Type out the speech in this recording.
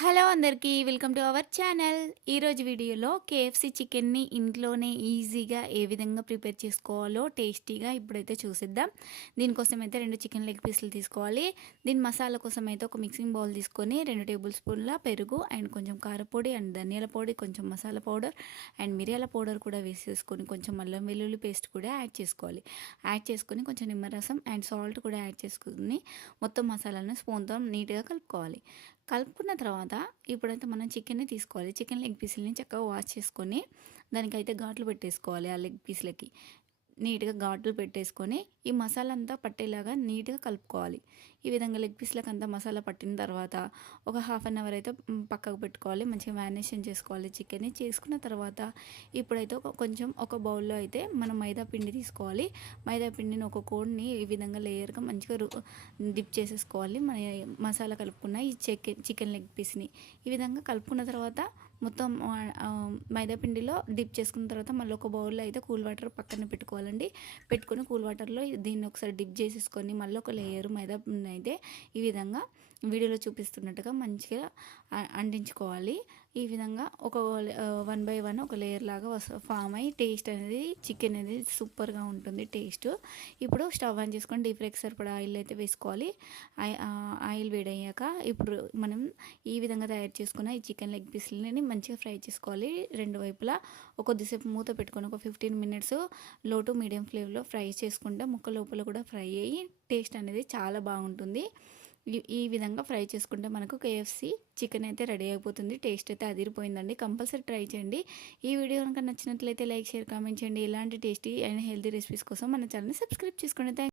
Hello అందరికీ welcome to our channel. ఈరోజు వీడియోలో కేఎఫ్సి చికెన్ని ఇంట్లోనే ఈజీగా ఏ విధంగా ప్రిపేర్ చేసుకోవాలో టేస్టీగా ఇప్పుడైతే చూసిద్దాం. దీనికోసం అయితే 2 చికెన్ లెగ్ పీసులు తీసుకోవాలి. దీని మసాలా కోసం అయితే ఒక మిక్సింగ్ బౌల్ తీసుకొని 2 టేబుల్ స్పూన్ల పెరుగు అండ్ కొంచెం కారపొడి అండ్ ధనియాల పొడి, కొంచెం మసాలా పౌడర్ అండ్ మిరియాల పౌడర్ కూడా వేసేసుకొని కొంచెం అల్లం వెల్లుల్లి పేస్ట్ కూడా యాడ్ చేసుకోవాలి. యాడ్ చేసుకొని కొంచెం నిమ్మరసం అండ్ సాల్ట్ కూడా యాడ్ చేసుకుని మొత్తం మసాలాను స్పూన్తో నీట్గా కలుపుకోవాలి. కలుపుకున్న తర్వాత ఇప్పుడైతే మనం చికెన్ని తీసుకోవాలి. చికెన్ లెగ్ పీసులని చక్కగా వాష్ చేసుకొని దానికైతే ఘాట్లు పెట్టేసుకోవాలి. ఆ లెగ్ పీస్లకి నీట్గా ఘాట్లు పెట్టేసుకొని ఈ మసాలా అంతా పట్టేలాగా నీట్గా కలుపుకోవాలి. ఈ విధంగా లెగ్ పీస్లకు అంతా మసాలా పట్టిన తర్వాత ఒక హాఫ్ అన్ అవర్ అయితే పక్కకు పెట్టుకోవాలి. మంచిగా మ్యారినేషన్ చేసుకోవాలి చికెన్ని. చేసుకున్న తర్వాత ఇప్పుడైతే కొంచెం ఒక బౌల్లో అయితే మనం మైదా పిండి తీసుకోవాలి. మైదా పిండిని ఒక కోడ్ని ఈ విధంగా లేయర్గా మంచిగా డిప్ చేసేసుకోవాలి. మన మసాలా కలుపుకున్న ఈ చికెన్ లెగ్ పీస్ని ఈ విధంగా కలుపుకున్న తర్వాత మొత్తం మైదా పిండిలో డిప్ చేసుకున్న తర్వాత మళ్ళీ ఒక బౌల్లో అయితే కూల్ వాటర్ పక్కన పెట్టుకోవాలండి. పెట్టుకొని కూల్ వాటర్లో దీన్ని ఒకసారి డిప్ చేసేసుకొని మళ్ళీ ఒక లేయర్ మైదా పిండి అయితే ఈ విధంగా వీడియోలో చూపిస్తున్నట్టుగా మంచిగా అంటించుకోవాలి. ఈ విధంగా ఒక 1 బై 1 ఒక లేయర్ లాగా ఫామ్ అయ్యి టేస్ట్ అనేది చికెన్ అనేది సూపర్గా ఉంటుంది టేస్ట్. ఇప్పుడు స్టవ్ ఆన్ చేసుకొని డీప్ ఫ్రైకి సరిపడా ఆయిల్ అయితే వేసుకోవాలి. ఆయిల్ వేడయ్యాక ఇప్పుడు మనం ఈ విధంగా తయారు చేసుకున్న ఈ చికెన్ లెగ్ పీస్లని మంచిగా ఫ్రై చేసుకోవాలి. రెండు వైపులా కొద్దిసేపు మూత పెట్టుకొని ఒక 15 మినిట్స్ లో టు మీడియం ఫ్లేమ్లో ఫ్రై చేసుకుంటే ముక్క లోపల కూడా ఫ్రై అయ్యి టేస్ట్ అనేది చాలా బాగుంటుంది. ఈ విధంగా ఫ్రై చేసుకుంటే మనకు కేఎఫ్సి చికెన్ అయితే రెడీ అయిపోతుంది. టేస్ట్ అయితే అదిరిపోయిందండి. కంపల్సరీ ట్రై చేయండి. ఈ వీడియో కనుక నచ్చినట్లయితే లైక్, షేర్, కామెంట్ చేయండి. ఇలాంటి టేస్టీ అండ్ హెల్తీ రెసిపీస్ కోసం మన ఛానల్ని సబ్స్క్రైబ్ చేసుకోండి.